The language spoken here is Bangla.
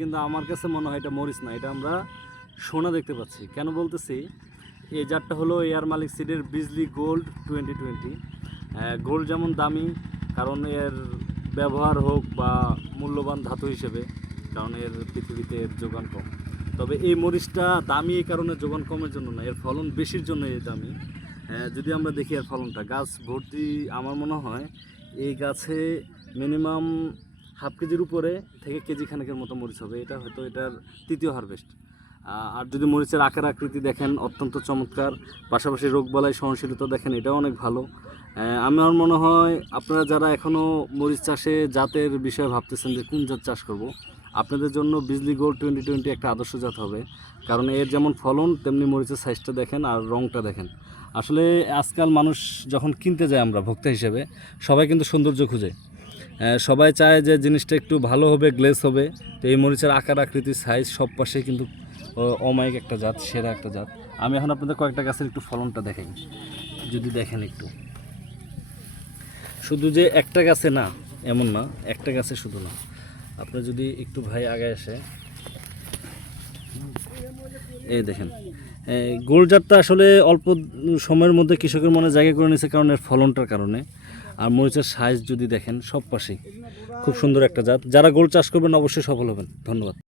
কিন্তু আমার কাছে মনে হয় এটা মরিচ না, এটা আমরা সোনা দেখতে পাচ্ছি। কেন বলতেছি, এই জাতটা হলো এয়ার মালিক সিডের বিজলি গোল্ড 2020। গোল্ড যেমন দামি, কারণ এর ব্যবহার হোক বা মূল্যবান ধাতু হিসেবে, কারণ এর পৃথিবীতে এর যোগান কম। তবে এই মরিচটা দামি এই কারণে যোগান কমের জন্য না, এর ফলন বেশির জন্য এই দামি। যদি আমরা দেখি এর ফলনটা, গাছ ভর্তি, আমার মনে হয় এই গাছে মিনিমাম হাফ কেজির উপরে থেকে কেজি খানেকের মতো মরিচ হবে। এটা হয়তো এটার তৃতীয় হারভেস্ট। আর যদি মরিচের আকার আকৃতি দেখেন, অত্যন্ত চমৎকার, পাশাপাশি রোগবালাই সহনশীলতা দেখেন, এটাও অনেক ভালো। আমার মনে হয় আপনারা যারা এখনও মরিচ চাষে জাতের বিষয়ে ভাবতেছেন যে কোন জাত চাষ করব, আপনাদের জন্য বিজলি গোল্ড 2020 একটা আদর্শ জাত হবে। কারণ এর যেমন ফলন, তেমনি মরিচের সাইজটা দেখেন আর রঙটা দেখেন। আসলে আজকাল মানুষ যখন কিনতে যায়, আমরা ভোক্তা হিসেবে সবাই কিন্তু সৌন্দর্য খুঁজে, সবাই চায় যে জিনিসটা একটু ভালো হবে, গ্লেজ হবে। তো এই মরিচের আকার আকৃতি সাইজ সব পাশে কিন্তু অমায়িক একটা জাত, সেরা একটা জাত। আমি এখন আপনাদের কয়েকটা গাছের একটু ফলনটা দেখাই। যদি দেখেন একটু, শুধু যে একটা গাছে না এমন না, একটা গাছে শুধু না, আপনি যদি একটু ভাই আগে আসে, এই দেখেন গোল্ড জাতটা আসলে অল্প সময়ের মধ্যে কৃষকের মনে জায়গা করে নিয়েছে, কারণ এর ফলনটার কারণে। আর মরিচের সাইজ যদি দেখেন, সব পাশেই খুব সুন্দর একটা জাত। যারা গোল্ড চাষ করবেন অবশ্যই সফল হবেন। ধন্যবাদ।